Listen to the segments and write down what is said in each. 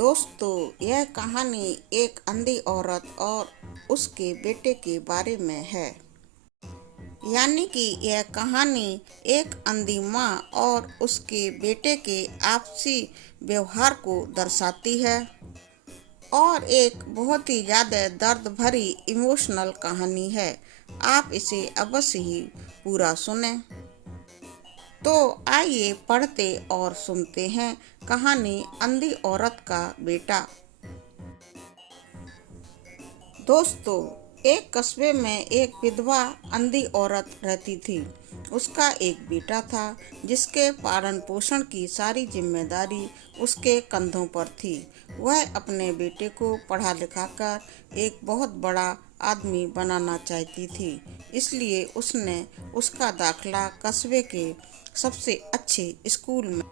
दोस्तों, यह कहानी एक अंधी औरत और उसके बेटे के बारे में है। यानी कि यह कहानी एक अंधी माँ और उसके बेटे के आपसी व्यवहार को दर्शाती है और एक बहुत ही ज़्यादा दर्द भरी इमोशनल कहानी है। आप इसे अवश्य ही पूरा सुने। तो आइए पढ़ते और सुनते हैं कहानी अंधी औरत का बेटा। दोस्तों, एक कस्बे में एक विधवा अंधी औरत रहती थी। उसका एक बेटा था जिसके पालन पोषण की सारी जिम्मेदारी उसके कंधों पर थी। वह अपने बेटे को पढ़ा लिखा कर एक बहुत बड़ा आदमी बनाना चाहती थी, इसलिए उसने उसका दाखिला कस्बे के सबसे अच्छे स्कूल में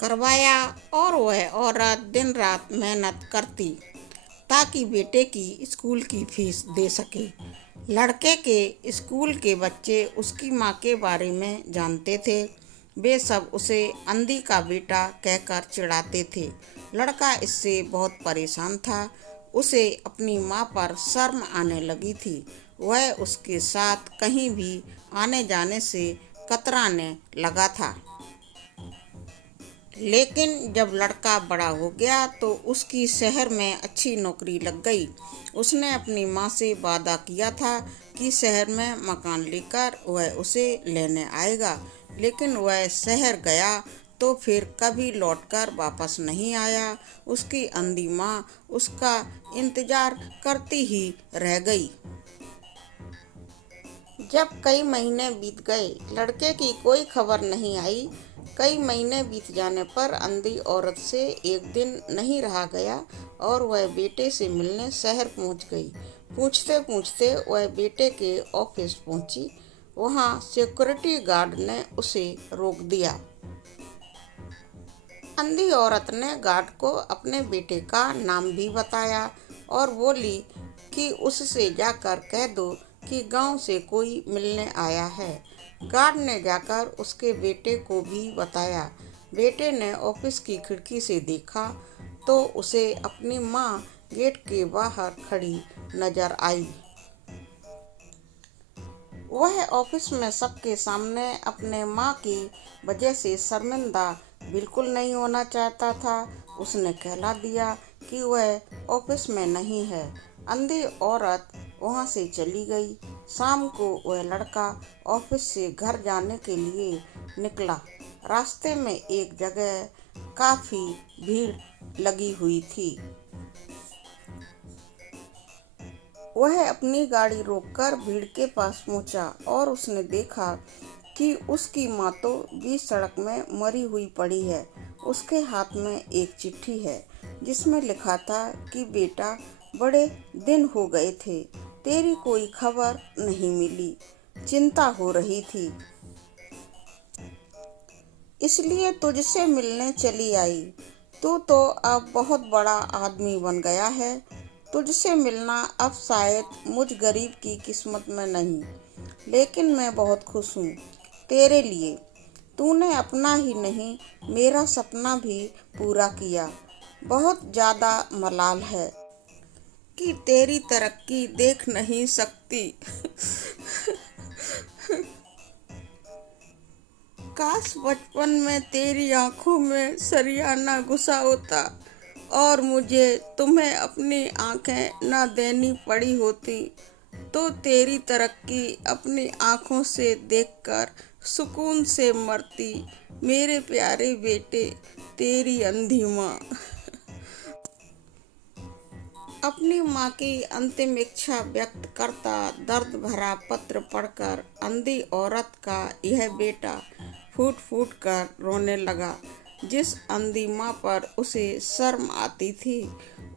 करवाया और वह औरत दिन रात मेहनत करती ताकि बेटे की स्कूल की फीस दे सके। लड़के के स्कूल के बच्चे उसकी माँ के बारे में जानते थे। वे सब उसे अंधी का बेटा कहकर चिढ़ाते थे। लड़का इससे बहुत परेशान था। उसे अपनी माँ पर शर्म आने लगी थी। वह उसके साथ कहीं भी आने जाने से कतराने लगा था। लेकिन जब लड़का बड़ा हो गया तो उसकी शहर में अच्छी नौकरी लग गई। उसने अपनी माँ से वादा किया था कि शहर में मकान लेकर वह उसे लेने आएगा, लेकिन वह शहर गया तो फिर कभी लौटकर वापस नहीं आया। उसकी अंधी माँ उसका इंतजार करती ही रह गई। जब कई महीने बीत गए, लड़के की कोई खबर नहीं आई। कई महीने बीत जाने पर अंधी औरत से एक दिन नहीं रहा गया और वह बेटे से मिलने शहर पहुंच गई। पूछते पूछते वह बेटे के ऑफिस पहुंची। वहां सिक्योरिटी गार्ड ने उसे रोक दिया। अंधी औरत ने गार्ड को अपने बेटे का नाम भी बताया और बोली कि उससे जाकर कह दो कि गांव से कोई मिलने आया है। गार्ड ने जाकर उसके बेटे को भी बताया। बेटे ने ऑफिस की खिड़की से देखा तो उसे अपनी माँ गेट के बाहर खड़ी नजर आई। वह ऑफिस में सबके सामने अपने माँ की वजह से शर्मिंदा बिल्कुल नहीं होना चाहता था। उसने कहला दिया कि वह ऑफिस में नहीं है। अंधी औरत वहां से चली गई। शाम को वह लड़का ऑफिस से घर जाने के लिए निकला। रास्ते में एक जगह काफी भीड़ लगी हुई थी। वह अपनी गाड़ी रोककर भीड़ के पास पहुंचा और उसने देखा कि उसकी माँ तो बीच सड़क में मरी हुई पड़ी है। उसके हाथ में एक चिट्ठी है जिसमें लिखा था कि बेटा, बड़े दिन हो गए थे, तेरी कोई खबर नहीं मिली, चिंता हो रही थी, इसलिए तुझसे मिलने चली आई। तू तो अब बहुत बड़ा आदमी बन गया है। तुझसे मिलना अब शायद मुझ गरीब की किस्मत में नहीं, लेकिन मैं बहुत खुश हूँ तेरे लिए। तूने अपना ही नहीं, मेरा सपना भी पूरा किया। बहुत ज़्यादा मलाल है कि तेरी तरक्की देख नहीं सकती। काश बचपन में तेरी आंखों में सरियाना घुसा होता और मुझे तुम्हें अपनी आंखें न देनी पड़ी होती, तो तेरी तरक्की अपनी आंखों से देखकर सुकून से मरती। मेरे प्यारे बेटे, तेरी अंधी माँ। अपनी माँ की अंतिम इच्छा व्यक्त करता दर्द भरा पत्र पढ़कर अंधी औरत का यह बेटा फूट फूट कर रोने लगा। जिस अंधी माँ पर उसे शर्म आती थी,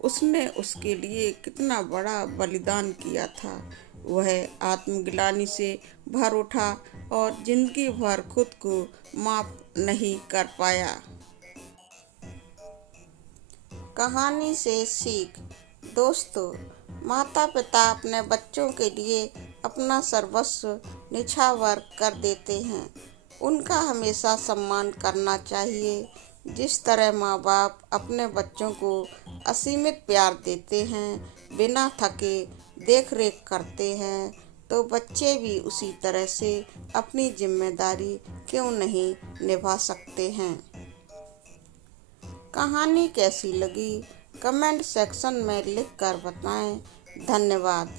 उसने उसके लिए कितना बड़ा बलिदान किया था। वह आत्मग्लानि से भर उठा और जिंदगी भर खुद को माफ नहीं कर पाया। कहानी से सीख। दोस्तों, माता पिता अपने बच्चों के लिए अपना सर्वस्व निछावर कर देते हैं। उनका हमेशा सम्मान करना चाहिए। जिस तरह माँ बाप अपने बच्चों को असीमित प्यार देते हैं, बिना थके देख रेख करते हैं, तो बच्चे भी उसी तरह से अपनी जिम्मेदारी क्यों नहीं निभा सकते हैं। कहानी कैसी लगी कमेंट सेक्शन में लिख कर बताएं। धन्यवाद।